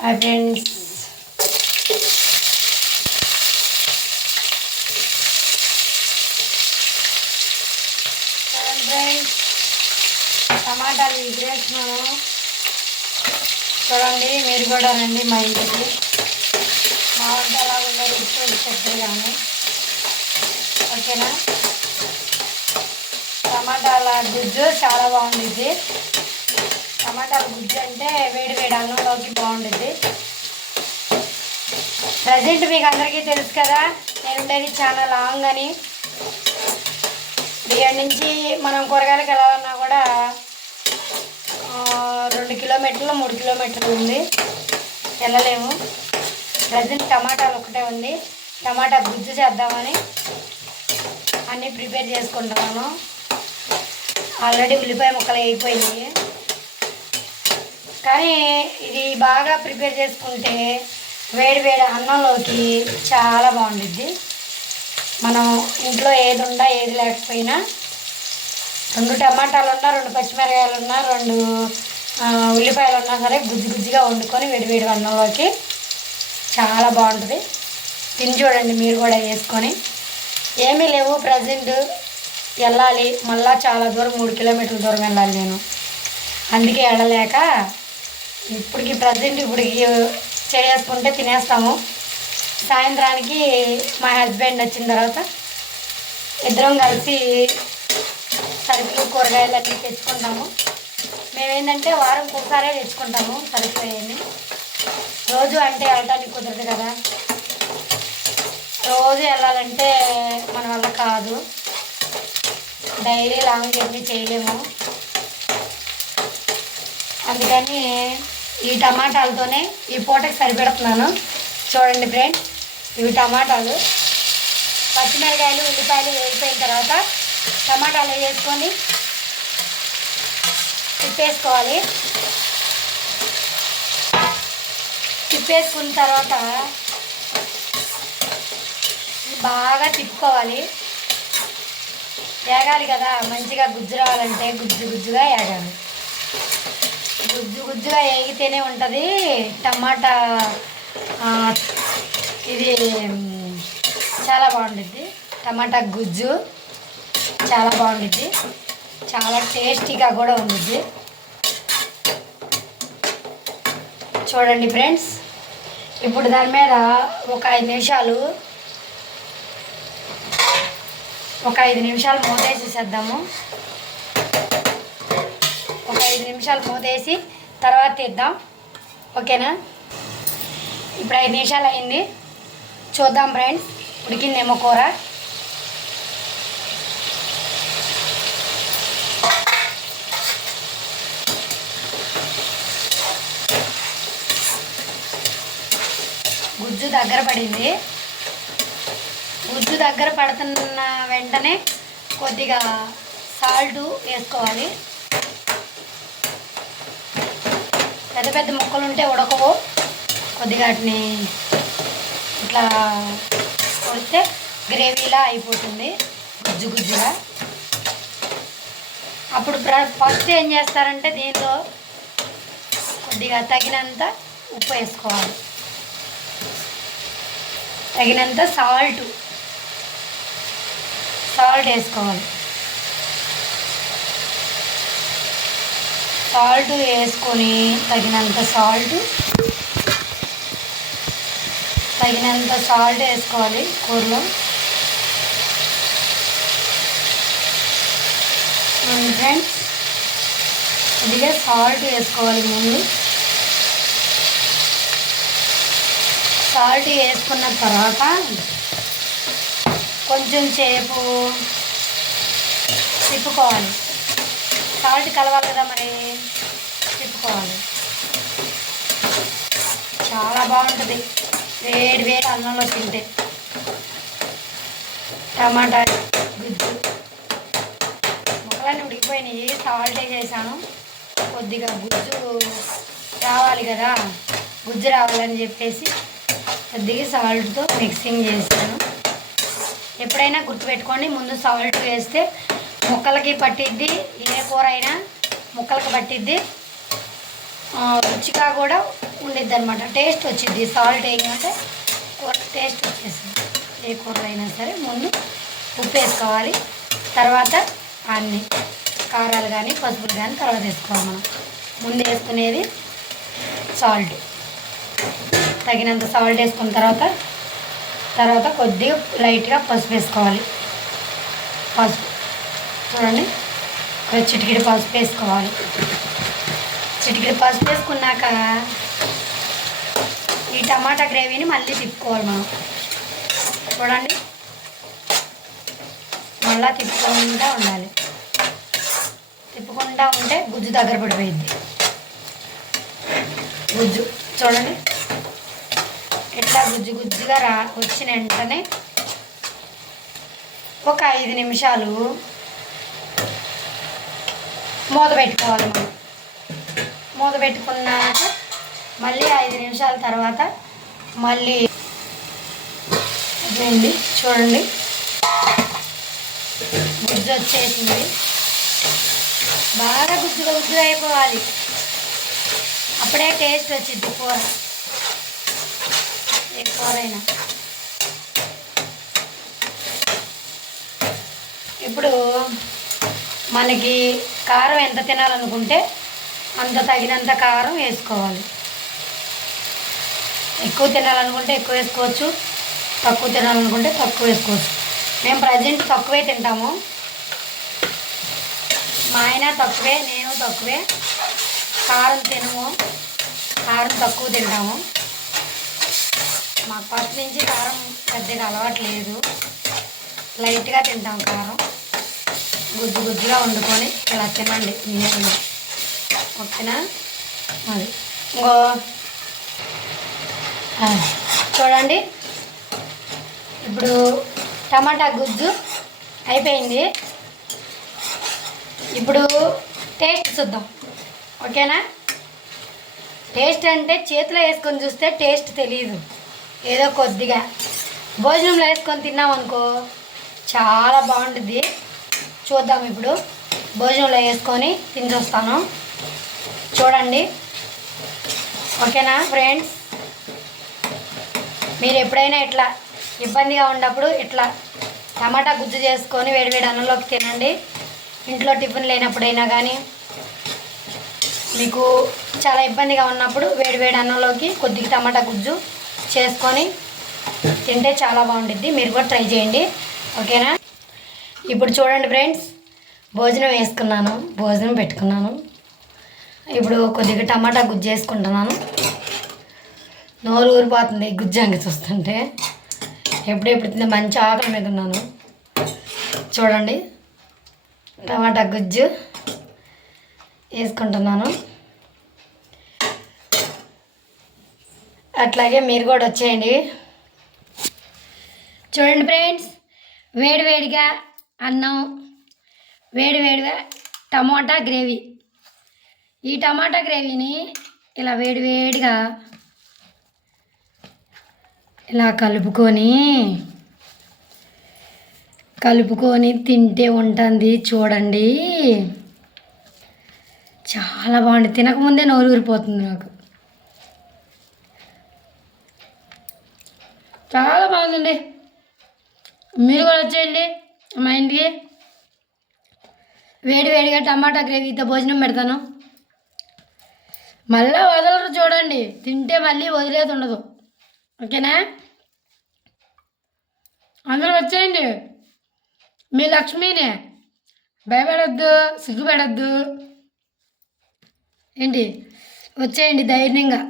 Hi friends, టమాటాలు విసిరేస్తున్నాను. చూడండి, మీరు కూడా రండి మా ఇంటికి. మా వంట ఎలా ఉందో రుచి చెప్తారు కానీ ఓకేనా. టమాటాల గుజ్జు చాలా బాగుంటుంది. టమాటాల గుజ్జు అంటే వేడి వేడి అన్నంలోకి బాగుంటుంది. ప్రజెంట్ మీకు అందరికీ తెలుసు కదా, నేను ఉండేది చాలా లాంగ్ అని. ఇక్కడ నుంచి మనం కూరగాయలకు వెళ్ళాలన్నా కూడా 2 కిలోమీటర్లు 3 కిలోమీటర్లు ఉంది, వెళ్ళలేము. ప్రజెంట్ టమాటాలు ఒకటే ఉంది. టమాటా గుజ్జు చేద్దామని అన్నీ ప్రిపేర్ చేసుకుంటున్నాను. ఆల్రెడీ ఉల్లిపాయ ముక్కలు అయిపోయినాయి, కానీ ఇది బాగా ప్రిపేర్ చేసుకుంటే వేడి వేడి అన్నంలోకి చాలా బాగుంటుంది. మనం ఇంట్లో ఏది ఉన్నా ఏది లేకపోయినా 2 టమాటాలు ఉన్నా, 2 పచ్చిమిరకాయలు ఉన్నా, 2 ఉల్లిపాయలు ఉన్నా సరే గుజ్జు గుజ్జుగా వండుకొని వేడి అన్నంలోకి చాలా బాగుంటుంది. తిని చూడండి మీరు కూడా వేసుకొని. ఏమీ లేవు, ప్రజెంట్ వెళ్ళాలి మళ్ళీ చాలా దూరం, 3 కిలోమీటర్ల దూరం వెళ్ళాలి నేను. అందుకే వెళ్ళలేక ఇప్పటికి చేసుకుంటే తినేస్తాము. సాయంత్రానికి మా హస్బెండ్ వచ్చిన తర్వాత ఇద్దరం కలిసి సరుకులు కూరగాయలు అన్నీ తెచ్చుకుంటాము. మేమేంటంటే వారంకి ఒకసారే తెచ్చుకుంటాము సరుకులు. రోజు అంటే వెళ్ళడానికి కుదరదు కదా, రోజు వెళ్ళాలంటే మన వల్ల కాదు, డైలీ లాంగ్ జర్నీ చేయలేము. అందుకని ఈ టమాటాలతోనే ఈ పూటకి సరిపెడుతున్నాను. చూడండి ఫ్రెండ్స్, ఇవి టమాటాలు, పచ్చిమిరకాయలు ఉల్లిపాయలు వేగిపోయిన తర్వాత టమాటాలు వేసుకొని తిప్పేసుకోవాలి. తిప్పేసుకున్న తర్వాత బాగా తిప్పుకోవాలి. వేగాలి కదా, మంచిగా గుజ్జు రావాలంటే గుజ్జుగా వేగాలి. గుజ్జుగా వేగితేనే ఉంటుంది టమాటా. ఇది చాలా బాగుంటుంది, టమాటా గుజ్జు చాలా బాగుంటుంది, చాలా టేస్టీగా కూడా ఉంటుంది. చూడండి ఫ్రెండ్స్, ఇప్పుడు దాని మీద ఒక 5 నిమిషాలు మూతేసేసేద్దాము. ఒక 5 నిమిషాలు మూతేసి తర్వాత తీద్దాం, ఓకేనా. ఇప్పుడు 5 నిమిషాలు అయింది, చూద్దాం ఫ్రెండ్స్ ఉడికిందేమో కూర. గుజ్జు దగ్గర పడింది. గుజ్జు దగ్గర పడుతున్న వెంటనే కొద్దిగా సాల్ట్ వేసుకోవాలి. పెద్ద ముక్కలు ఉంటే ఉడకవు, కొద్దిగా వాటిని ఇట్లా కొడితే గ్రేవీలా అయిపోతుంది, గుజ్జుగా. అప్పుడు ఫస్ట్ ఏం చేస్తారంటే దీనిలో కొద్దిగా తగినంత ఉప్పు వేసుకోవాలి, తగినంత సాల్ట్ వేసుకోవాలి. సాల్ట్ వేసుకొని తగినంత సాల్ట్ వేసుకోవాలి కూరలో. ఫ్రెండ్స్, కొద్దిగా సాల్ట్ వేసుకోవాలి ముందు. సాల్ట్ వేసుకున్న తర్వాత కొంచెం సేపు తిప్పుకోవాలి. సాల్ట్ కలవాలి కదా, మరి తిప్పుకోవాలి. చాలా బాగుంటుంది వేడి అన్నంలో తింటే టమాటా గుజ్జు. ముక్కలన్నీ ఉడికిపోయినాయి, సాల్ట్ వేసేసాను. కొద్దిగా గుజ్జు రావాలి కదా, గుజ్జు రావాలని చెప్పేసి కొద్దిగా సాల్ట్తో మిక్సింగ్ చేశాను. ఎప్పుడైనా గుర్తుపెట్టుకోండి, ముందు సాల్ట్ వేస్తే ముక్కలకి పట్టిద్ది, ఏ కూర అయినా ముక్కలకి పట్టిద్ది. రుచిగా కూడా ఉండిద్ది అనమాట. టేస్ట్ వచ్చింది సాల్ట్ వేయమంటే కూర టేస్ట్ వచ్చేసింది. ఏ కూర అయినా సరే ముందు ఉప్పు వేసుకోవాలి, తర్వాత అన్ని కారాలు కానీ పసుపులు కానీ తర్వాత వేసుకోవాలి. మనం ముందు వేసుకునేది సాల్ట్, తగినంత సాల్ట్ వేసుకున్న తర్వాత కొద్దిగా లైట్గా పసుపు వేసుకోవాలి. పసుపు చూడండి, చిటికెడు పసుపు వేసుకోవాలి. చిటికెడు పసుపు వేసుకున్నాక ఈ టమాటా గ్రేవీని మళ్ళీ తిప్పుకోవాలి మనం. చూడండి, మళ్ళీ తిప్పుకుంటూ ఉండాలి. తిప్పుకుంటూ ఉంటే గుజ్జు దగ్గర పడిపోయింది. గుజ్జు చూడండి, ఇట్లా గుజ్జుగా వచ్చిన వెంటనే ఒక 5 నిమిషాలు మూత పెట్టుకోవాలి. మనం మూత పెట్టుకున్నాక మళ్ళీ 5 నిమిషాల తర్వాత మళ్ళీ చూడండి గుజ్జు వచ్చేసింది. బాగా గుజ్జుగా అయిపోవాలి, అప్పుడే టేస్ట్ వచ్చింది కూర. ఏ కూర అయినా. ఇప్పుడు మనకి కారం ఎంత తినాలనుకుంటే అంత తగినంత కారం వేసుకోవాలి. ఎక్కువ తినాలనుకుంటే ఎక్కువ వేసుకోవచ్చు, తక్కువ తినాలనుకుంటే తక్కువ వేసుకోవచ్చు. మేము ప్రజెంట్ తక్కువే తింటాము. మా ఆయన తక్కువే, నేను తక్కువే. కారం తినము, కారం తక్కువ తింటాము. మాకు ఫస్ట్ నుంచి కారం పెద్దగా అలవాటు లేదు, లైట్గా తింటాం కారం. గుజ్జుగా వండుకొని ఇలా తినండి మీరు, ఓకేనా? అది ఇంకో చూడండి, ఇప్పుడు టమాటా గుజ్జు అయిపోయింది. ఇప్పుడు టేస్ట్ చూద్దాం, ఓకేనా? టేస్ట్ అంటే చేతిలో వేసుకొని చూస్తే టేస్ట్ తెలియదు, ఏదో కొద్దిగా భోజనంలో వేసుకొని తిన్నామనుకో చాలా బాగుంటుంది. చూద్దాం, ఇప్పుడు భోజనంలో వేసుకొని తిని వస్తాను. చూడండి, ఓకేనా ఫ్రెండ్స్? మీరు ఎప్పుడైనా ఇట్లా ఇబ్బందిగా ఉన్నప్పుడు ఇట్లా టమాటా గుజ్జు చేసుకొని వేడివేడి అన్నంలోకి తినండి. ఇంట్లో టిఫిన్ లేనప్పుడైనా కానీ మీకు చాలా ఇబ్బందిగా ఉన్నప్పుడు వేడివేడి అన్నంలోకి కొద్దిగా టమాటా గుజ్జు చేసుకొని తింటే చాలా బాగుంటుంది. మీరు కూడా ట్రై చేయండి, ఓకేనా? ఇప్పుడు చూడండి ఫ్రెండ్స్, భోజనం పెట్టుకున్నాను. ఇప్పుడు కొద్దిగా టమాటా గుజ్జు వేసుకుంటున్నాను. నోరు ఊరిపోతుంది గుజ్జు అంగి చూస్తుంటే. ఎప్పుడెప్పుడు తింటే మంచి ఆకలి మీద ఉన్నాను. చూడండి, టమాటా గుజ్జు వేసుకుంటున్నాను. అట్లాగే మీరు కూడా వచ్చేయండి. చూడండి ఫ్రెండ్స్, వేడివేడిగా అన్నం, వేడివేడిగా టమాటా గ్రేవీ. ఈ టమాటా గ్రేవీని ఇలా వేడివేడిగా ఇలా కలుపుకొని తింటే ఉంటుంది. చూడండి, చాలా బాగుంది. తినకముందే నోరు ఊరిపోతుంది నాకు. చాలా బాగుందండి. మీరు కూడా వచ్చేయండి మా ఇంటికి. వేడివేడిగా టమాటా గ్రేవీతో భోజనం పెడతాను. మళ్ళీ వదలరు, చూడండి. తింటే మళ్ళీ వదిలేదు ఉండదు, ఓకేనా? అందరూ వచ్చేయండి. మీ లక్ష్మీనే, భయపడద్దు, సిగ్గుపడద్దు. ఏంటి, వచ్చేయండి ధైర్యంగా.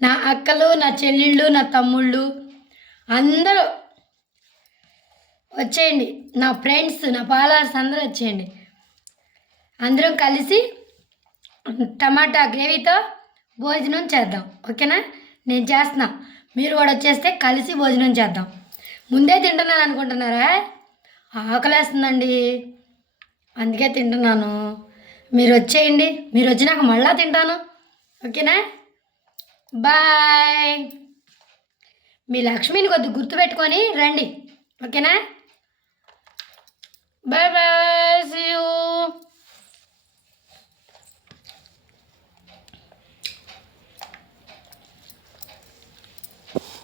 నా అక్కలు, నా చెల్లెళ్ళు, నా తమ్ముళ్ళు అందరూ వచ్చేయండి. నా ఫ్రెండ్స్, నా ఫాలోవర్స్ అందరూ వచ్చేయండి. అందరం కలిసి టమాటా గ్రేవీతో భోజనం చేద్దాం, ఓకేనా? నేను చేస్తున్నా, మీరు కూడా వచ్చేస్తే కలిసి భోజనం చేద్దాం. ముందే తింటున్నాను అనుకుంటున్నారా? ఆకలేస్తుందండి, అందుకే తింటున్నాను. మీరు వచ్చేయండి. మీరు వచ్చినాక మళ్ళీ తింటాను, ఓకేనా? బాయ్. మీ లక్ష్మిని కొద్దిగా గుర్తుపెట్టుకొని రండి, ఓకేనా? Bye bye, see you.